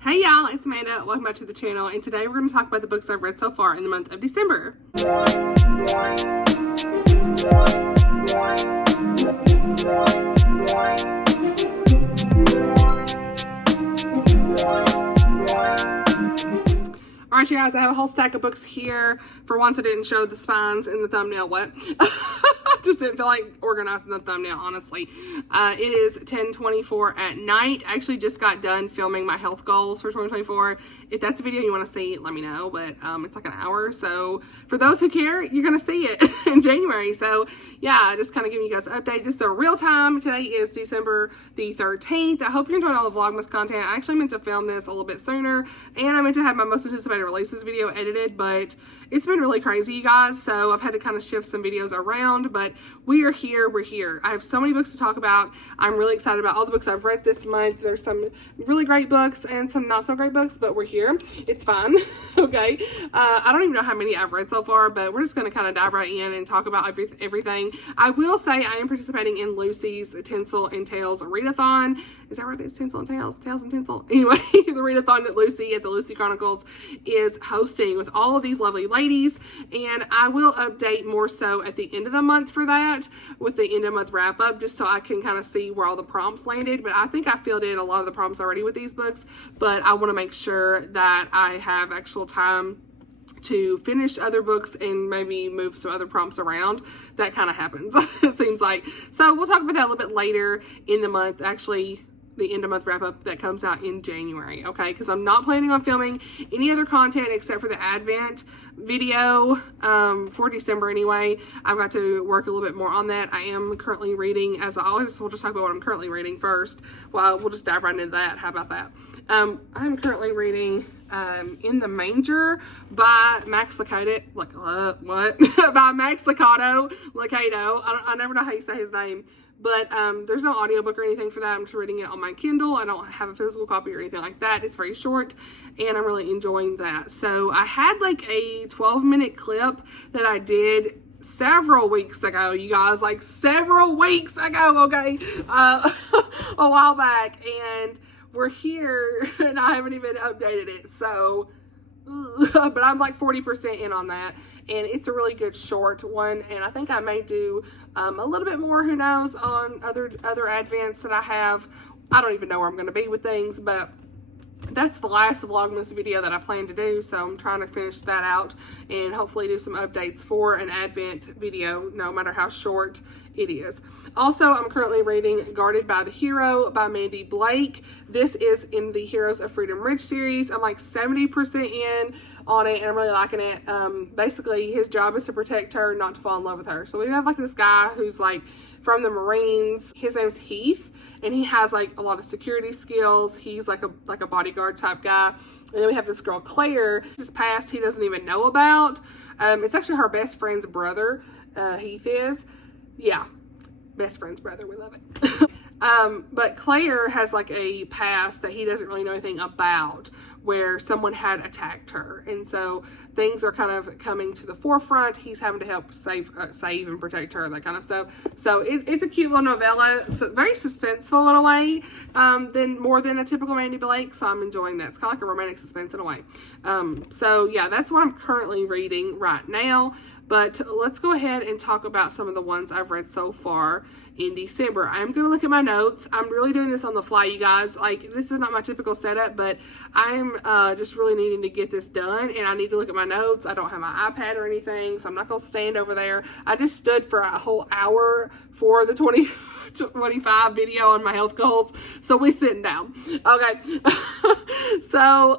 Hey y'all, it's Amanda. Welcome back to the channel, and today we're going to talk about the books I've read so far in the month of December. Alright you guys, I have a whole stack of books here. For once I didn't show the spines in the thumbnail. What? Just didn't feel like organizing the thumbnail, honestly. It is 10:24 at night. I actually just got done filming my health goals for 2024. If that's a video you want to see, let me know. But it's like an hour. So for those who care, you're going to see it in January. So yeah, just kind of giving you guys an update. This is the real time. Today is December the 13th. I hope you enjoyed all the Vlogmas content. I actually meant to film this a little bit sooner. And I meant to have my most anticipated releases video edited. But it's been really crazy, you guys. So I've had to kind of shift some videos around. But we are here. We're here. I have so many books to talk about. I'm really excited about all the books I've read this month. There's some really great books and some not so great books, but we're here. It's fine. Okay. I don't even know how many I've read so far, but we're just going to kind of dive right in and talk about everything. I will say I am participating in Lucy's Tinsel and Tales readathon. Is that right? It's Tinsel and Tales? Tales and Tinsel? Anyway, the readathon that Lucy at the Lucy Chronicles is hosting with all of these lovely ladies, and I will update more so at the end of the month for that, with the end of month wrap up, just so I can kind of see where all the prompts landed. But I think I filled in a lot of the prompts already with these books, but I want to make sure that I have actual time to finish other books and maybe move some other prompts around. That kind of happens, it seems like. So we'll talk about that a little bit later in the month. Actually, the end of month wrap up that comes out in January, okay? Because I'm not planning on filming any other content except for the Advent video for December anyway. I've got to work a little bit more on that. I am currently reading, as always, we'll just talk about what I'm currently reading first. Well, we'll just dive right into that. How about that? I'm currently reading In the Manger by Max Lucado. By Max Lucado. I never know how you say his name. But there's no audiobook or anything for that. I'm just reading it on my Kindle. I don't have a physical copy or anything like that. It's very short, and I'm really enjoying that. So I had like a 12-minute clip that I did several weeks ago, you guys. Like several weeks ago, okay? A while back. And we're here, and I haven't even updated it. So, but I'm like 40% in on that. And it's a really good short one, and I think I may do a little bit more, who knows, on other Advents that I have. I don't even know where I'm going to be with things, but that's the last Vlogmas video that I plan to do, so I'm trying to finish that out and hopefully do some updates for an Advent video, no matter how short it is. Also, I'm currently reading Guarded by the Hero by Mandi Blake. This is in the Heroes of Freedom Ridge series. I'm like 70% in on it, and I'm really liking it. Basically, his job is to protect her, not to fall in love with her. So we have like this guy who's like from the Marines. His name's Heath, and he has like a lot of security skills. He's like a bodyguard type guy. And then we have this girl Clair, his past he doesn't even know about. It's actually her best friend's brother, Heath is. Yeah, best friend's brother, we love it. But Clair has like a past that he doesn't really know anything about, where someone had attacked her, and so things are kind of coming to the forefront. He's having to help save and protect her, that kind of stuff. So it's a cute little novella. It's very suspenseful in a way, more than a typical Mandi Blake. So I'm enjoying that. It's kind of like a romantic suspense in a way. So yeah, that's what I'm currently reading right now. But let's go ahead and talk about some of the ones I've read so far in December. I'm going to look at my notes. I'm really doing this on the fly, you guys. Like, this is not my typical setup, but I'm just really needing to get this done, and I need to look at my notes. I don't have my iPad or anything, so I'm not going to stand over there. I just stood for a whole hour for the 2025 video on my health goals, so we sitting down. Okay. So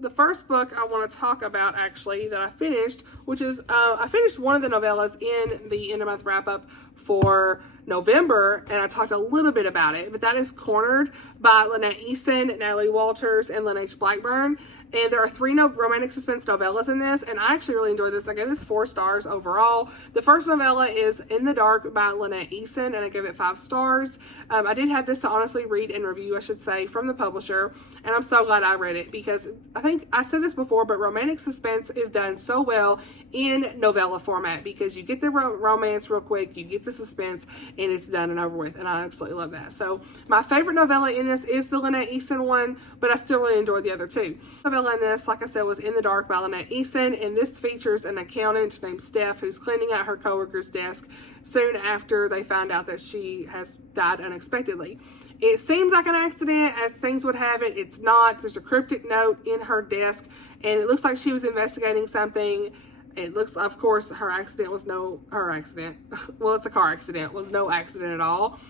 the first book I want to talk about, actually, that I finished, which is I finished one of the novellas in the end of month wrap up for November, and I talked a little bit about it, but that is Cornered by Lynette, Eason, Natalie Walters, and Lynn Blackburn. And there are 3 romantic suspense novellas in this, and I actually really enjoyed this. I gave this 4 stars overall. The first novella is In the Dark by Lynette Eason, and I gave it 5 stars. I did have this to honestly read and review, I should say, from the publisher, and I'm so glad I read it, because I think I said this before, but romantic suspense is done so well in novella format, because you get the romance real quick, you get the suspense, and it's done and over with, and I absolutely love that. So my favorite novella in this is the Lynette Eason one, but I still really enjoyed the other two. The novella in this, like I said, was In the Dark by Lynette Eason, and this features an accountant named Steph who's cleaning out her coworker's desk soon after they find out that she has died unexpectedly. It seems like an accident, as things would have it. It's not. There's a cryptic note in her desk, and it looks like she was investigating something. It looks, of course, her accident was her accident. Well, it's a car accident. It was no accident at all.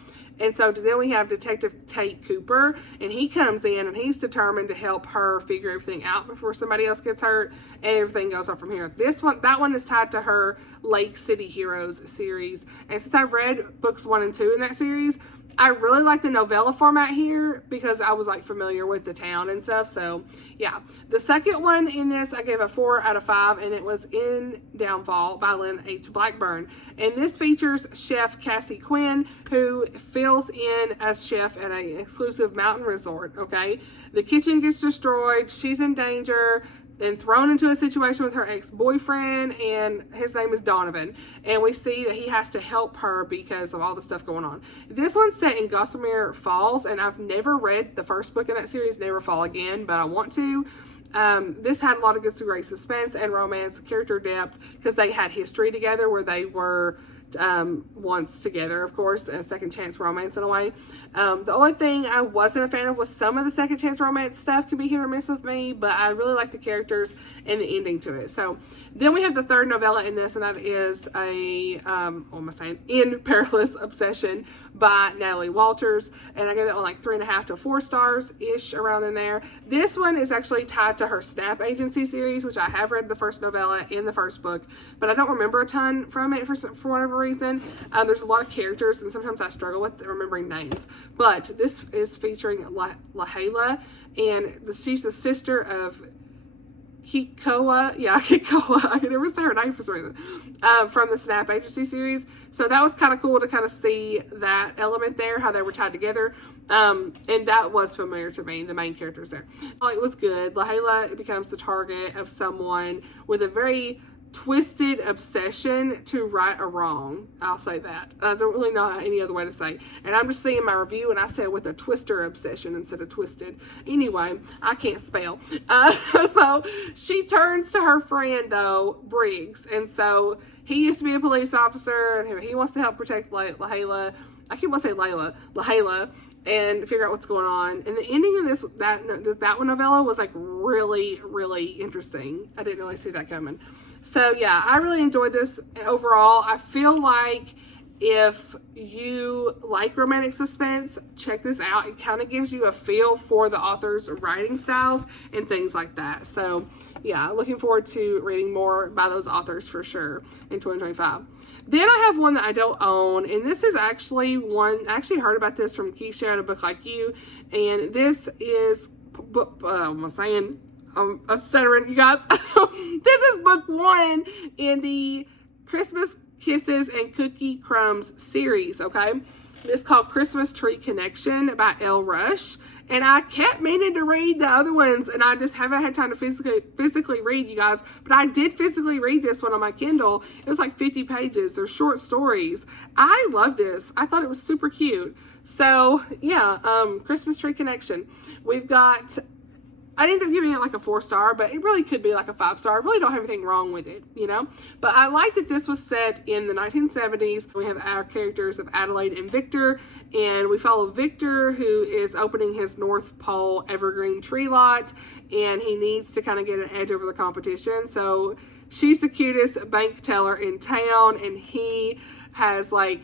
And so then we have Detective Tate Cooper, and he comes in, and he's determined to help her figure everything out before somebody else gets hurt, and everything goes on from here. That one is tied to her Lake City Heroes series, and since I've read books 1 and 2 in that series, I really like the novella format here because I was like familiar with the town and stuff. So yeah, the second one in this I gave a 4 out of 5, and it was In Downfall by Lynn H. Blackburn. And this features Chef Kasey Quinn, who fills in as chef at an exclusive mountain resort. Okay, the kitchen gets destroyed. She's in danger and thrown into a situation with her ex-boyfriend, and his name is Donovan, and we see that he has to help her because of all the stuff going on. This one's set in Gossamer Falls, and I've never read the first book in that series, Never Fall Again, but I want to. This had a lot of good, great suspense and romance, character depth, because they had history together where they were once together, of course, a second chance romance in a way. The only thing I wasn't a fan of was some of the second chance romance stuff can be hit or miss with me, but I really like the characters and the ending to it. So then we have the third novella in this, and that is In Perilous Obsession by Natalie Walters, and I gave that one like 3.5 to 4 stars ish, around in there. This one is actually tied to her Snap Agency series, which I have read the first novella in the first book, but I don't remember a ton from it for whatever reason. There's a lot of characters, and sometimes I struggle with remembering names, but this is featuring Lahala, and she's the sister of Kikoa. I can never say her name for some reason. From the Snap Agency series. So that was kind of cool to kind of see that element there, how they were tied together. And that was familiar to me, the main characters there. It was good. Lahala becomes the target of someone with a very twisted obsession to right a wrong. I'll say that. I don't really know any other way to say. And I'm just seeing my review, and I said with a twister obsession instead of twisted. Anyway, I can't spell. So she turns to her friend, though, Briggs. And so he used to be a police officer, and he wants to help protect Lahala. I keep wanting to say Lahala, and figure out what's going on. And the ending of that one novella was like really, really interesting. I didn't really see that coming. So yeah, I really enjoyed this overall. I feel like if you like romantic suspense, check this out. It kind of gives you a feel for the author's writing styles and things like that. So yeah, looking forward to reading more by those authors for sure in 2025. Then I have one that I don't own, and this is actually one, I actually heard about this from Keisha at A Book Like You, and this is, I'm stuttering, you guys. This is book 1 in the Christmas Kisses and Cookie Crumbs series, okay? It's called Christmas Tree Connection by Elle Rush. And I kept meaning to read the other ones, and I just haven't had time to physically read, you guys. But I did physically read this one on my Kindle. It was like 50 pages. They're short stories. I love this. I thought it was super cute. So, yeah, Christmas Tree Connection. We've got, I ended up giving it like a 4-star, but it really could be like a 5-star. I really don't have anything wrong with it, you know? But I like that this was set in the 1970s. We have our characters of Adelaide and Victor, and we follow Victor, who is opening his North Pole evergreen tree lot, and he needs to kind of get an edge over the competition. So she's the cutest bank teller in town, and he has like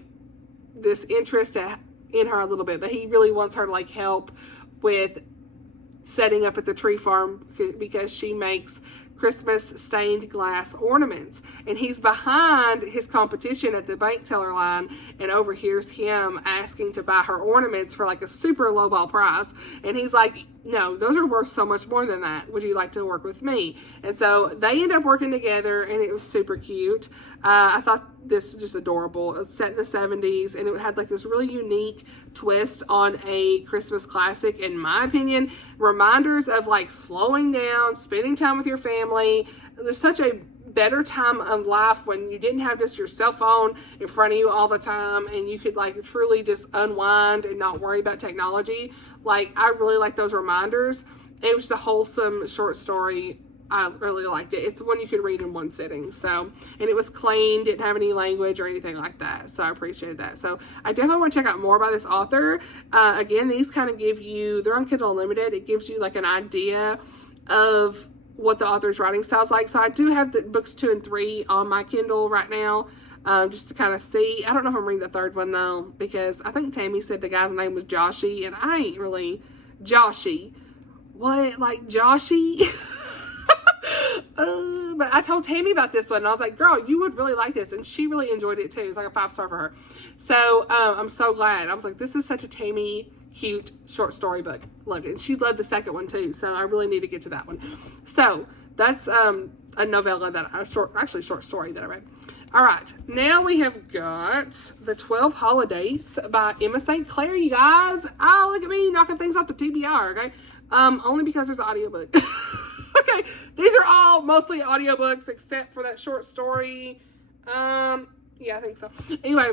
this interest in her a little bit, but he really wants her to like help with setting up at the tree farm because she makes Christmas stained glass ornaments, and he's behind his competition at the bank teller line and overhears him asking to buy her ornaments for like a super lowball price, and he's like, no, those are worth so much more than that. Would you like to work with me? And so they end up working together, and it was super cute. I thought this was just adorable. It's set in the 70s, and it had like this really unique twist on a Christmas classic, in my opinion. Reminders of like slowing down, spending time with your family. There's such a better time of life when you didn't have just your cell phone in front of you all the time and you could like truly just unwind and not worry about technology. Like, I really like those reminders. It was a wholesome short story. I really liked it. It's one you could read in one sitting. So, and it was clean, didn't have any language or anything like that. So I appreciated that. So I definitely want to check out more about this author. Again, these kind of give you, they're on Kindle Unlimited. It gives you like an idea of what the author's writing style's like. So I do have the books 2 and 3 on my Kindle right now, just to kind of see. I don't know if I'm reading the third one though, because I think Tammy said the guy's name was Joshy, and I ain't really Joshy. What, like Joshy? But I told Tammy about this one, and I was like, girl, you would really like this, and she really enjoyed it too. It's like a 5-star for her. So I'm so glad. I was like, this is such a Tammy cute short story book. Loved it. And she loved the second one too, so I really need to get to that one. So that's a novella that short story that I read. All right, now we have got the 12 Holidates by Emma St. Clair, you guys. Oh, look at me knocking things off the TBR, okay? Only because there's an audiobook. Okay, these are all mostly audiobooks except for that short story. Yeah, I think so. Anyway,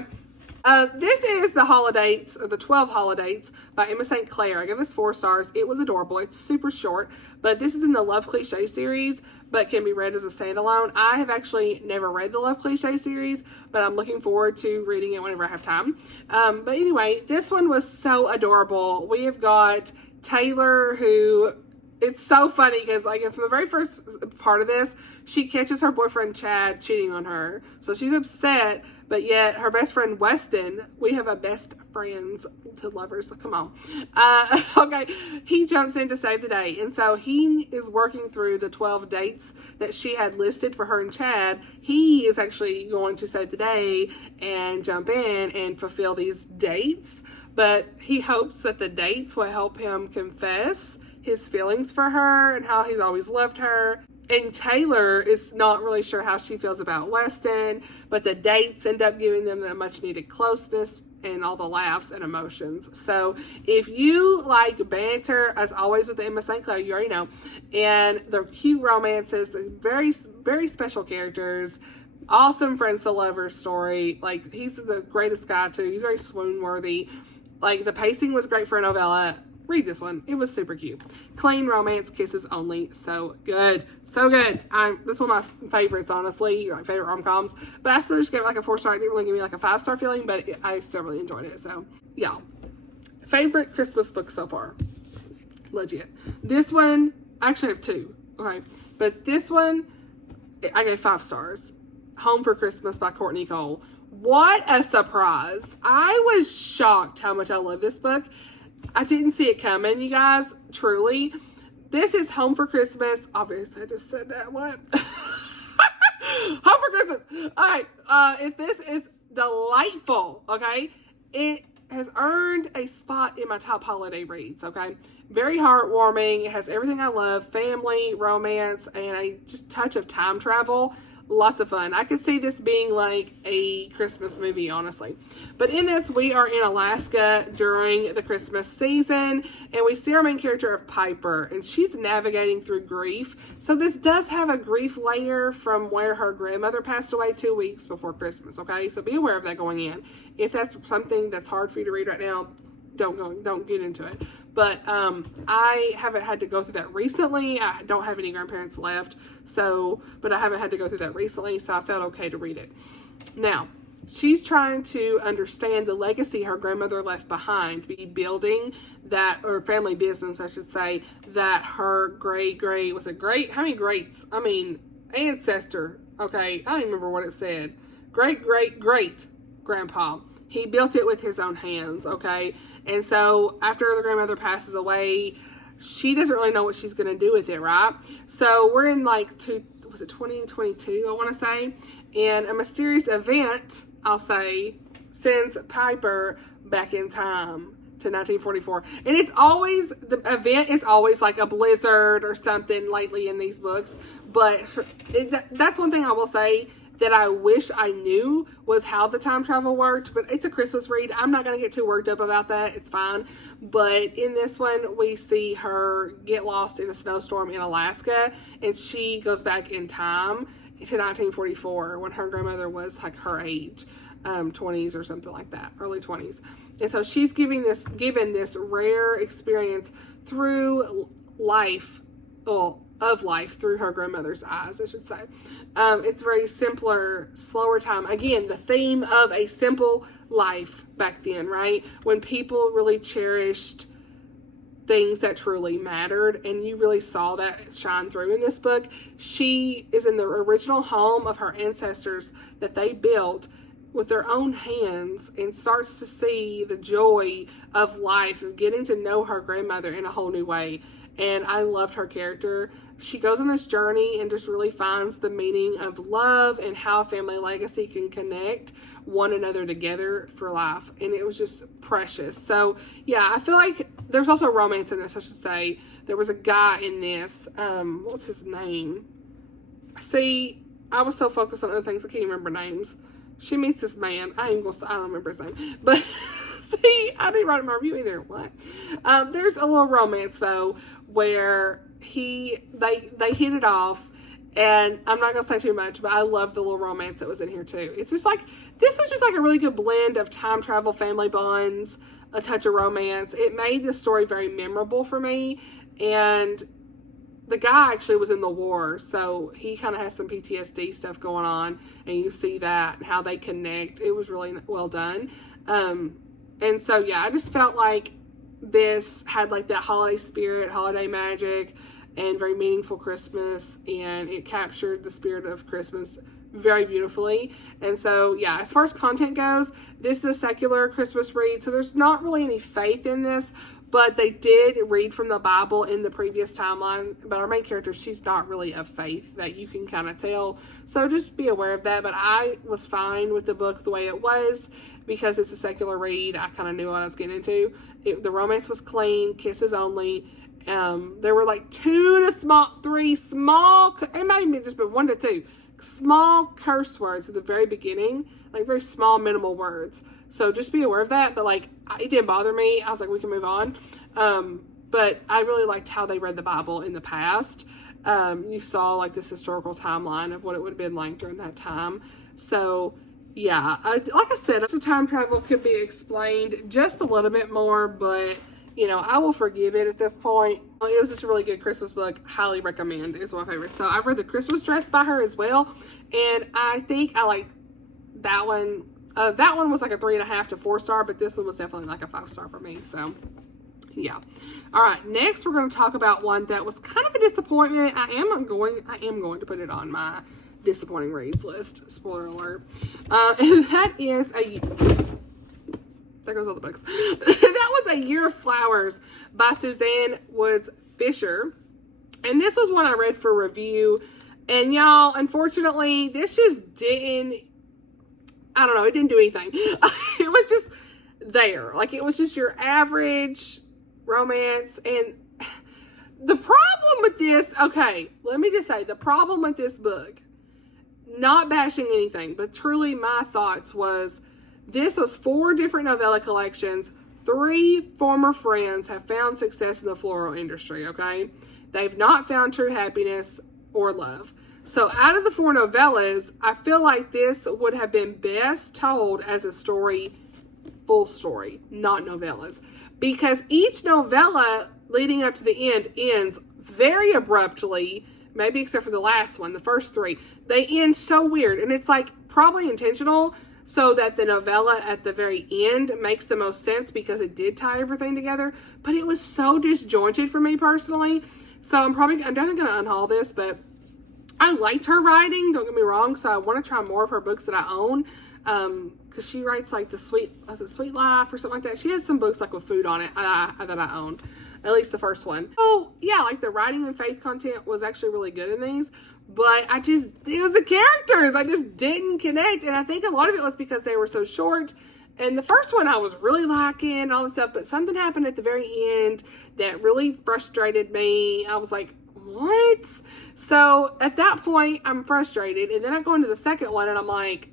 this is the Holidates, or the 12 Holidates by Emma St. Clair. I give this 4 stars. It was adorable. It's super short, but this is in the Love Cliché series, but can be read as a standalone. I have actually never read the Love Cliché series, but I'm looking forward to reading it whenever I have time. But anyway, this one was so adorable. We have got Taylor, who... It's so funny because, like, from the very first part of this, she catches her boyfriend Chad cheating on her. So she's upset, but yet her best friend Weston, we have a best friends to lovers, so come on. Okay, he jumps in to save the day. And so he is working through the 12 dates that she had listed for her and Chad. He is actually going to save the day and jump in and fulfill these dates. But he hopes that the dates will help him confess his feelings for her and how he's always loved her. And Taylor is not really sure how she feels about Weston, but the dates end up giving them that much needed closeness and all the laughs and emotions. So if you like banter, as always with Emma St. Clair, you already know, and the cute romances, the very, very special characters, awesome friends to lovers story. Like, he's the greatest guy too. He's very swoon worthy. Like, the pacing was great for a novella. Read this one. It was super cute. Clean romance, kisses only. So good. So good. This is one of my favorites, honestly. My favorite rom-coms. But I still just gave it like a 4-star. It didn't really give me like a 5-star feeling, but I still really enjoyed it. So, yeah. Favorite Christmas book so far. Legit. This one, I actually have 2. Okay. But this one, I gave 5 stars. Home for Christmas by Courtney Coble. What a surprise. I was shocked how much I love this book. I didn't see it coming, you guys, truly. This is Home for Christmas. Obviously, I just said that. What? Home for Christmas. All right. This is delightful, okay? It has earned a spot in my top holiday reads, okay? Very heartwarming. It has everything I love. Family, romance, and a just touch of time travel. Lots of fun. I could see this being like a Christmas movie, honestly. But in this, we are in Alaska during the Christmas season, and we see our main character of Piper, and she's navigating through grief. So this does have a grief layer from where her grandmother passed away 2 weeks before Christmas, okay? So be aware of that going in. If that's something that's hard for you to read right now, don't get into it. But I haven't had to go through that recently. I don't have any grandparents left, but I haven't had to go through that recently, so I felt okay to read it. Now, she's trying to understand the legacy her grandmother left behind, building that, or family business, I should say, that her how many greats? I mean, ancestor, okay, I don't even remember what it said. Great grandpa. He built it with his own hands, okay? And so after the grandmother passes away, she doesn't really know what she's going to do with it, right? So we're in like 2022, I want to say. And a mysterious event, I'll say, sends Piper back in time to 1944. And the event is always like a blizzard or something lately in these books. But that's one thing I will say that I wish I knew was how the time travel worked, but it's a Christmas read. I'm not going to get too worked up about that. It's fine. But in this one, we see her get lost in a snowstorm in Alaska, and she goes back in time. to 1944 when her grandmother was like her age, 20s or something like that, early 20s. And so she's given this rare experience through life, well, of life through her grandmother's eyes, I should say. It's very simpler, slower time. Again, the theme of a simple life back then, right? When people really cherished things that truly mattered, and you really saw that shine through in this book. She is in the original home of her ancestors that they built with their own hands, and starts to see the joy of life, of getting to know her grandmother in a whole new way. And I loved her character. She goes on this journey and just really finds the meaning of love and how family legacy can connect one another together for life. And it was just precious. So yeah, I feel like there's also romance in this, I should say. There was a guy in this, what was his name? See, I was so focused on other things, I can't remember names. She meets this man. I don't remember his name. But see, I didn't write my review either. What? There's a little romance though, where they hit it off, and I'm not gonna say too much, but I love the little romance that was in here too. It's just like, this was just like a really good blend of time travel, family bonds, a touch of romance. It made this story very memorable for me. And the guy actually was in the war, so he kind of has some PTSD stuff going on, and you see that, how they connect. It was really well done. And so, yeah, I just felt like this had like that holiday spirit, holiday magic, and very meaningful Christmas, and it captured the spirit of Christmas very beautifully. And so, yeah, as far as content goes, this is a secular Christmas read, so there's not really any faith in this, but they did read from the Bible in the previous timeline. But our main character, she's not really of faith, that you can kind of tell. So just be aware of that. But I was fine with the book the way it was, because it's a secular read. I kind of knew what I was getting into. The romance was clean, kisses only. There were like 3 small, it might even just been 1 to 2 small curse words at the very beginning, like very small, minimal words. So just be aware of that. But like, it didn't bother me. I was like, we can move on. But I really liked how they read the Bible in the past. You saw like this historical timeline of what it would have been like during that time. So yeah, like I said, so time travel could be explained just a little bit more, but you know, I will forgive it at this point. It was just a really good Christmas book. Highly recommend. It's one of my favorites. So I've read The Christmas Dress by her as well, and I think I like that one. That one was like a 3.5 to 4 star, but this one was definitely like a 5 star for me. So yeah. All right. Next, we're going to talk about one that was kind of a disappointment. I am going to put it on my disappointing reads list. Spoiler alert. And that is there goes all the books. That was A Year of Flowers by Suzanne Woods Fisher. And this was one I read for review. And y'all, unfortunately, this just didn't, I don't know, it didn't do anything. It was just there. Like, it was just your average romance. And the problem with this, okay, let me just say, the problem with this book, not bashing anything, but truly my thoughts was, this was 4 different novella collections. 3 former friends have found success in the floral industry, okay? They've not found true happiness or love. So out of the 4 novellas, I feel like this would have been best told as a story, full story, not novellas. Because each novella leading up to the end ends very abruptly, maybe except for the last one, the first 3. They end so weird, and it's like probably intentional, so that the novella at the very end makes the most sense, because it did tie everything together. But it was so disjointed for me personally. So I'm definitely going to unhaul this, but I liked her writing, don't get me wrong. So I want to try more of her books that I own. Because she writes like Sweet Life or something like that. She has some books like with food on it that I own. At least the first one. Oh, yeah, like the writing and faith content was actually really good in these. But it was the characters. I just didn't connect. And I think a lot of it was because they were so short. And the first one I was really liking, all this stuff. But something happened at the very end that really frustrated me. I was like, what? So at that point, I'm frustrated. And then I go into the second one and I'm like,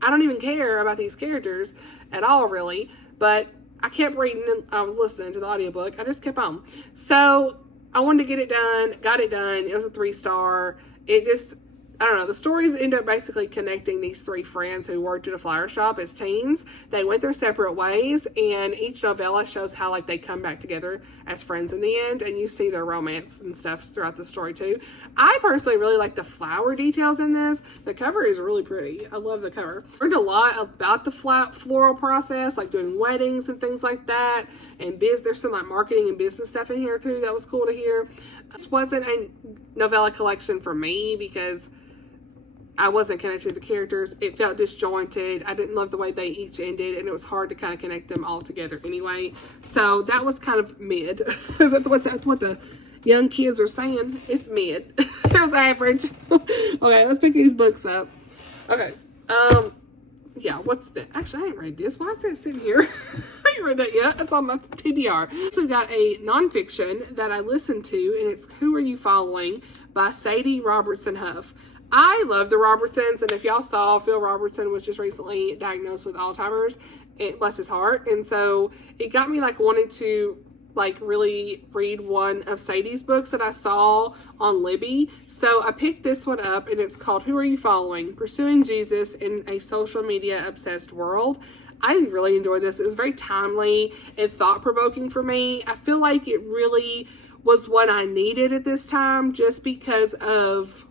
I don't even care about these characters at all, really. But I kept reading and I was listening to the audiobook. I just kept on. So I wanted to get it done, got it done. It was a 3 star. I don't know, the stories end up basically connecting these three friends who worked at a flower shop as teens. They went their separate ways, and each novella shows how, like, they come back together as friends in the end, and you see their romance and stuff throughout the story, too. I personally really like the flower details in this. The cover is really pretty. I love the cover. Learned a lot about the floral process, like doing weddings and things like that, and there's some, like, marketing and business stuff in here, too. That was cool to hear. This wasn't a novella collection for me because I wasn't connected to the characters. It felt disjointed. I didn't love the way they each ended, and it was hard to kind of connect them all together anyway. So that was kind of mid. That's what the young kids are saying. It's mid. It was average. Okay, let's pick these books up. Okay. Yeah, what's that? Actually, I ain't read this. Why is that sitting here? I ain't read that yet. It's on my TBR. So we've got a nonfiction that I listened to, and it's Who Are You Following by Sadie Robertson Huff. I love the Robertsons, and if y'all saw, Phil Robertson was just recently diagnosed with Alzheimer's. Bless his heart. And so it got me, like, wanting to, like, really read one of Sadie's books that I saw on Libby. So I picked this one up, and it's called Who Are You Following? Pursuing Jesus in a Social Media Obsessed World. I really enjoyed this. It was very timely and thought-provoking for me. I feel like it really was what I needed at this time, just because of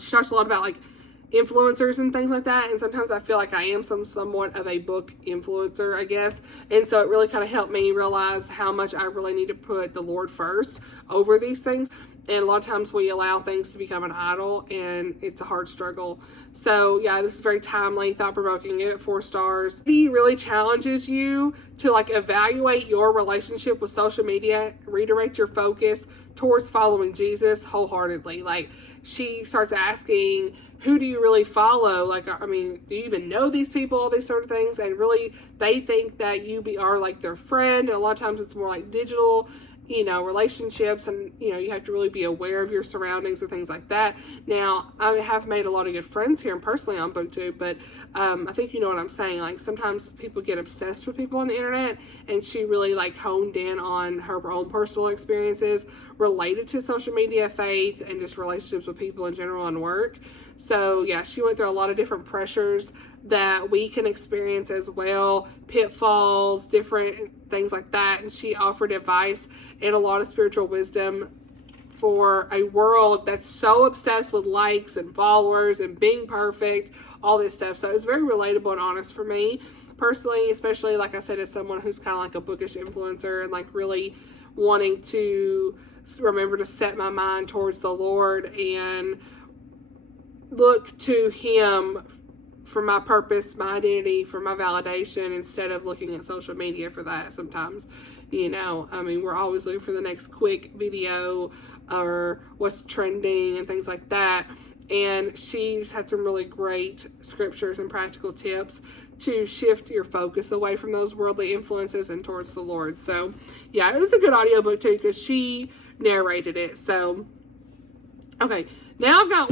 she talks a lot about, like, influencers and things like that, and sometimes I feel like I am somewhat of a book influencer, I guess, and so it really kind of helped me realize how much I really need to put the Lord first over these things. And a lot of times we allow things to become an idol, and it's a hard struggle. So yeah, this is very timely, thought-provoking. Give it 4 stars. He really challenges you to, like, evaluate your relationship with social media, redirect your focus towards following Jesus wholeheartedly. Like, she starts asking, who do you really follow? Like, I mean, do you even know these people? All these sort of things. And really, they think that you are, like, their friend. And a lot of times it's more like digital, you know, relationships, and, you know, you have to really be aware of your surroundings and things like that. Now, I have made a lot of good friends here and personally on BookTube, but I think you know what I'm saying. Like, sometimes people get obsessed with people on the internet, and she really, like, honed in on her own personal experiences related to social media, faith, and just relationships with people in general and work. So yeah, she went through a lot of different pressures that we can experience as well, pitfalls, different things like that. And she offered advice and a lot of spiritual wisdom for a world that's so obsessed with likes and followers and being perfect, all this stuff. So it's very relatable and honest for me personally, especially, like I said, as someone who's kind of like a bookish influencer and, like, really wanting to remember to set my mind towards the Lord and look to Him for my purpose, my identity, for my validation, instead of looking at social media for that sometimes. You know, I mean, we're always looking for the next quick video or what's trending and things like that. And she's had some really great scriptures and practical tips to shift your focus away from those worldly influences and towards the Lord. So yeah, it was a good audiobook too, because she narrated it. So, okay, now I've got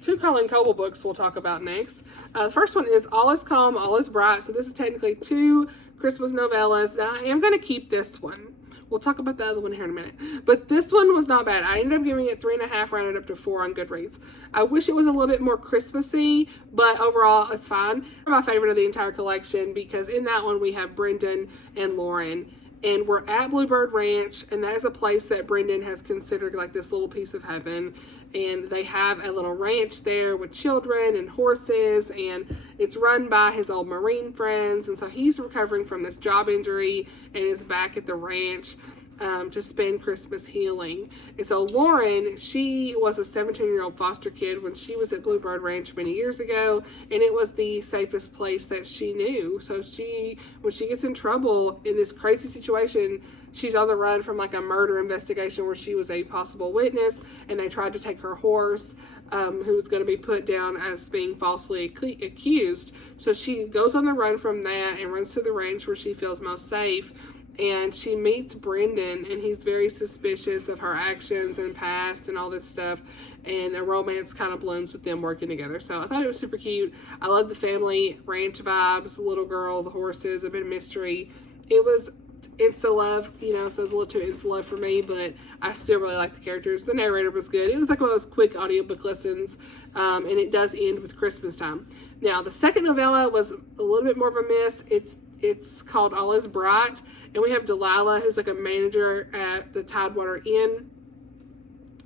2 Colleen Coble books we'll talk about next. The first one is All Is Calm, All Is Bright. So this is technically 2 Christmas novellas. Now, I am going to keep this one. We'll talk about the other one here in a minute. But this one was not bad. I ended up giving it 3.5, rounded up to 4 on Goodreads. I wish it was a little bit more Christmassy, but overall, it's fine. My favorite of the entire collection, because in that one we have Brendan and Lauren. And we're at Bluebird Ranch, and that is a place that Brendan has considered like this little piece of heaven. And they have a little ranch there with children and horses, and it's run by his old Marine friends. And so he's recovering from this job injury and is back at the ranch to spend Christmas healing. And so Lauren, she was a 17-year-old foster kid when she was at Bluebird Ranch many years ago, and it was the safest place that she knew. So when she gets in trouble in this crazy situation, she's on the run from like a murder investigation where she was a possible witness, and they tried to take her horse, who was going to be put down as being falsely accused. So she goes on the run from that and runs to the ranch where she feels most safe. And she meets Brendan, and he's very suspicious of her actions and past and all this stuff. And the romance kind of blooms with them working together. So I thought it was super cute. I love the family ranch vibes, the little girl, the horses, a bit of mystery. It was insta love, you know, so it's a little too insta love for me, but I still really like the characters. The narrator was good. It was like one of those quick audiobook listens, and it does end with Christmas time. Now, the second novella was a little bit more of a miss. It's called All Is Bright, and we have Delilah, who's like a manager at the Tidewater Inn.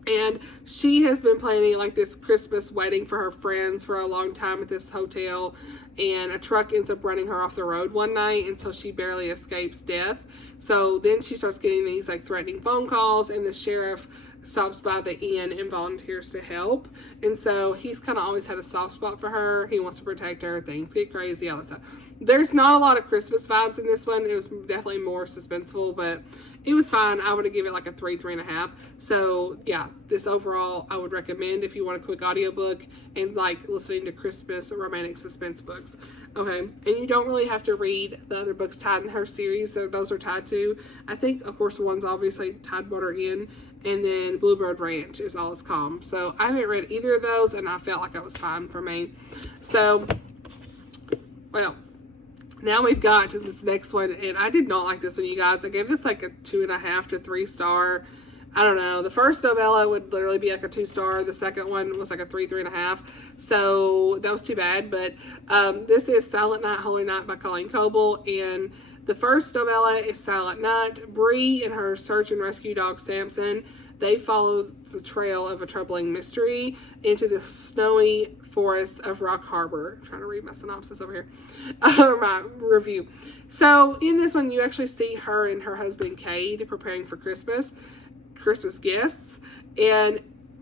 And she has been planning like this Christmas wedding for her friends for a long time at this hotel. And a truck ends up running her off the road one night until she barely escapes death. So then she starts getting these like threatening phone calls, and the sheriff stops by the inn and volunteers to help. And so he's kind of always had a soft spot for her. He wants to protect her. Things get crazy, all that stuff. There's not a lot of Christmas vibes in this one. It was definitely more suspenseful, but it was fine. I would have given it like a 3.5. So yeah, this overall I would recommend if you want a quick audiobook and like listening to Christmas romantic suspense books. Okay, and you don't really have to read the other books tied in her series that those are tied to. I think, of course, the one's obviously Tidewater Inn, and then Bluebird Ranch is All Is Calm. So I haven't read either of those, and I felt like it was fine for me. So, well, now we've got to this next one, and I did not like this one, you guys. I gave this like a 2.5 to 3 star. I don't know. The first novella would literally be like a 2 star. The second one was like a 3.5. So that was too bad. But this is Silent Night, Holy Night by Colleen Coble, and the first novella is Silent Night. Bree and her search and rescue dog Samson, they follow the trail of a troubling mystery into the snowy forests of Rock Harbor. I'm trying to read my synopsis over here. My review. So in this one, you actually see her and her husband Cade preparing for Christmas guests, and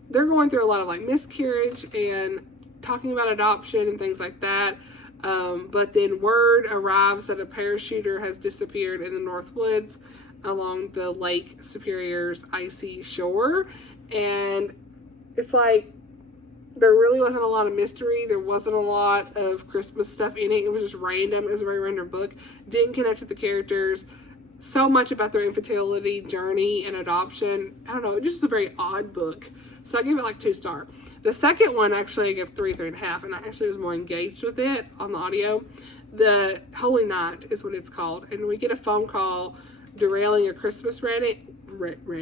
they're going through a lot of like miscarriage and talking about adoption and things like that. But then word arrives that a parachuter has disappeared in the North Woods along the Lake Superior's icy shore, and it's like there really wasn't a lot of mystery. There wasn't a lot of Christmas stuff in it. It was just random. It was a very random book. Didn't connect with the characters. So much about their infertility journey and adoption. I don't know. It just was a very odd book. So I gave it like 2 star. The second one actually I gave 3.5, and I actually was more engaged with it on the audio. The Holy Night is what it's called, and we get a phone call derailing a Christmas wedding.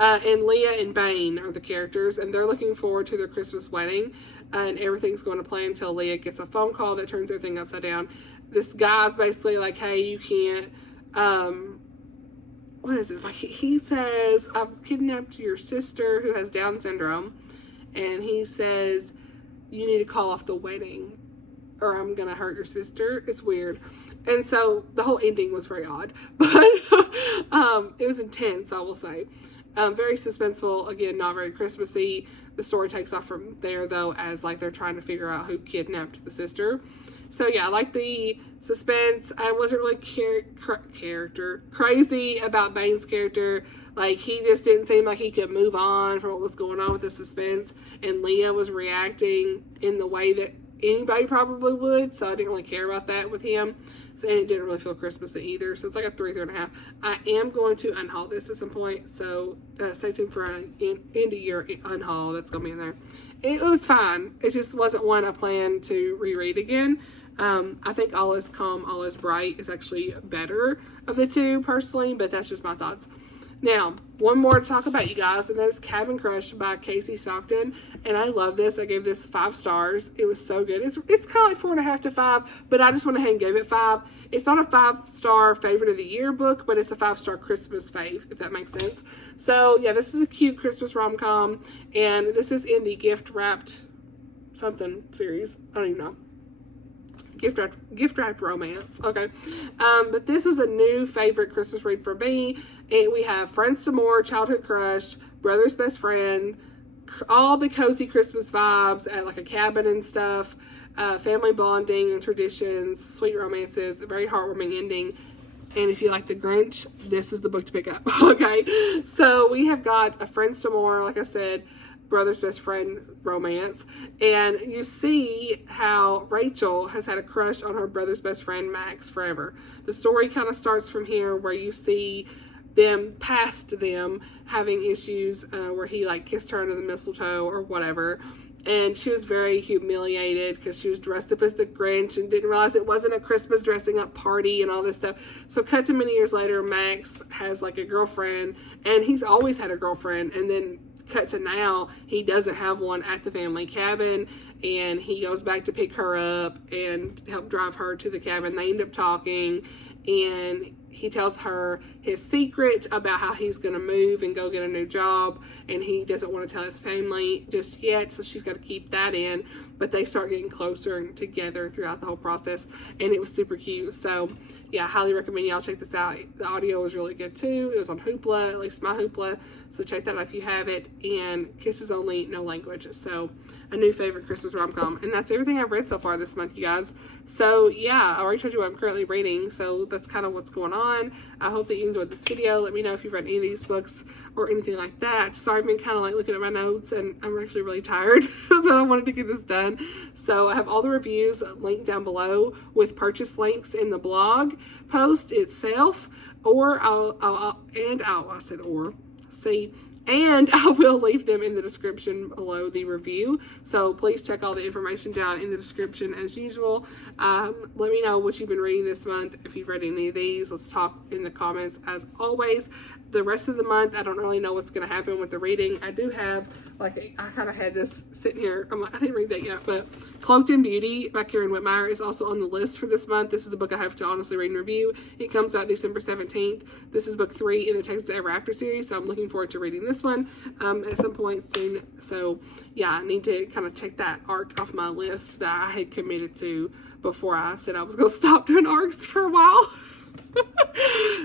And Leah and Bane are the characters, and they're looking forward to their Christmas wedding, and everything's going to plan until Leah gets a phone call that turns everything upside down. This guy's basically like, hey, you can't, what is it? Like, he says, I've kidnapped your sister who has Down syndrome, and he says, you need to call off the wedding, or I'm going to hurt your sister. It's weird. And so the whole ending was very odd, but it was intense, I will say. Very suspenseful. Again, not very Christmassy. The story takes off from there, though, as like they're trying to figure out who kidnapped the sister. So yeah, I like the suspense. I wasn't really crazy about Bane's character. Like, he just didn't seem like he could move on from what was going on with the suspense. And Leah was reacting in the way that anybody probably would. So I didn't really care about that with him. So, and it didn't really feel Christmassy either. So it's like a 3.5. I am going to unhaul this at some point. So stay tuned for an end of year unhaul that's going to be in there. It was fine. It just wasn't one I planned to reread again. I think All Is Calm, All Is Bright is actually better of the two personally, but that's just my thoughts. Now, one more to talk about, you guys, and that is Cabin Crush by Kasey Stockton, and I love this. I gave this 5 stars. It was so good. It's kind of like 4.5 to 5, but I just went ahead and gave it 5. It's not a 5-star favorite of the year book, but it's a 5-star Christmas fave, if that makes sense. So, yeah, this is a cute Christmas rom-com, and this is in the gift wrapped something series. I don't even know. Gift wrapped romance. Okay. But this is a new favorite Christmas read for me. And we have Friends to More, Childhood Crush, Brother's Best Friend, all the cozy Christmas vibes at like a cabin and stuff, family bonding and traditions, sweet romances, a very heartwarming ending. And if you like The Grinch, this is the book to pick up. Okay. So we have got a Friends to More, like I said, Brother's Best Friend romance, and you see how Rachel has had a crush on her brother's best friend Max forever. The story kind of starts from here, where you see them past them having issues where he like kissed her under the mistletoe or whatever, And she was very humiliated because she was dressed up as the Grinch and didn't realize it wasn't a Christmas dressing up party and all this stuff. So cut to many years later, Max has like a girlfriend, and he's always had a girlfriend. And then cut to now, he doesn't have one at the family cabin, and he goes back to pick her up and help drive her to the cabin. They end up talking, and he tells her his secret about how he's going to move and go get a new job, and he doesn't want to tell his family just yet, so she's got to keep that in. But they start getting closer together throughout the whole process, and it was super cute. So yeah, I highly recommend y'all check this out. The audio was really good too. It was on Hoopla, at least my Hoopla, so check that out if you have it. And Kisses Only, no language. So a new favorite Christmas rom-com. And that's everything I've read so far this month, you guys. So yeah, I already told you what I'm currently reading, so that's kind of what's going on. I hope that you enjoyed this video. Let me know if you've read any of these books or anything like that. Sorry, I've been kind of like looking at my notes, and I'm actually really tired, but I wanted to get this done. So I have all the reviews linked down below with purchase links in the blog post itself, or I will leave them in the description below the review. So please check all the information down in the description as usual. Let me know what you've been reading this month. If you've read any of these, let's talk in the comments as always. The rest of the month, I don't really know what's going to happen with the reading. I do have, like, I kind of had this sitting here. I'm like, I didn't read that yet, but Cloaked in Beauty by Karen Whitmire is also on the list for this month. This is a book I have to honestly read and review. It comes out December 17th. This is book 3 in the Texas Ever After series, so I'm looking forward to reading this one at some point soon. So yeah, I need to kind of check that arc off my list that I had committed to before I said I was going to stop doing arcs for a while.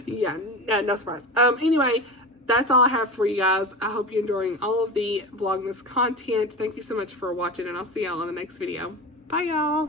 Yeah, no surprise. Anyway, that's all I have for you guys. I hope you're enjoying all of the Vlogmas content. Thank you so much for watching, and I'll see y'all in the next video. Bye, y'all.